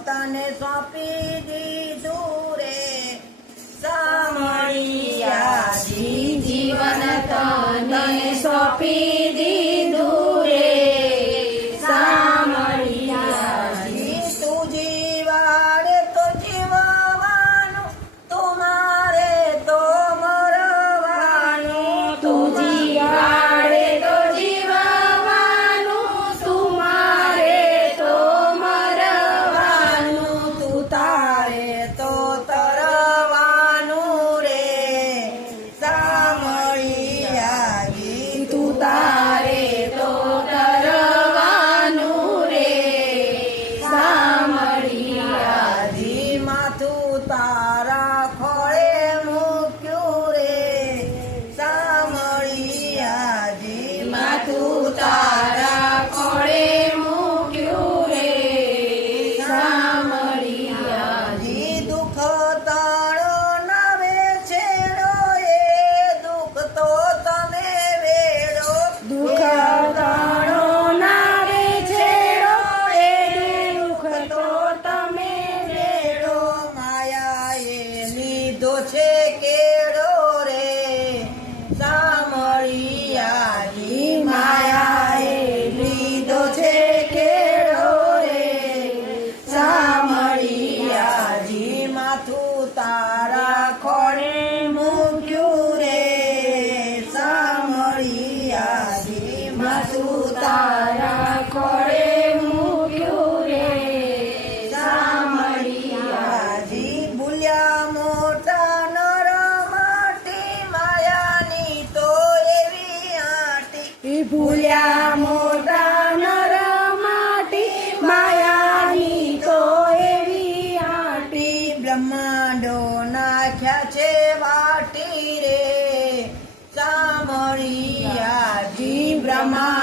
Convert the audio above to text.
તને સોંપી દીધું રે સામળિયાજી જીવન તને સોંપી દીધું રે સામળિયાજી તું જીવાડે તો જીવવાનું તું મારે તો મરવાનું તું જીવાડે તો જીવવાનું તું મારે તો મરવાનું તું તારે તો તરવાનું રે સામળિયાજી તું તારે તો તરવાનું રે સામળિયાજી માથું તારા ખોળે મૂક્યું રે સામળિયાજી માથું તારા ખોળે મૂક્યું રે સામળિયાજી દુઃખ તાળો નવે છેડો એ દુઃખ તો તમે વેડો દુઃખ તાળો નારે છેડો એ દુઃખ તો તમે વેડો માયાએ લીધો છે કેડો રે સામળિયાજી માયાએ લીધો છે કેળો રે સામળિયાજી માથું તારા ખોળે મૂક્યું રે સામળિયાજી માથું તારા ખોળે મૂક્યું રે સામળિયાજી ભૂલ્યા મોટા નર માટી માયાની તો એવી આટી ભૂલ્યા મોટા નર માટી માયાની તો એવી આટી બ્રહ્માંડો નાખ્યા છે વાટી રે સામળિયાજી બ્રહ્મા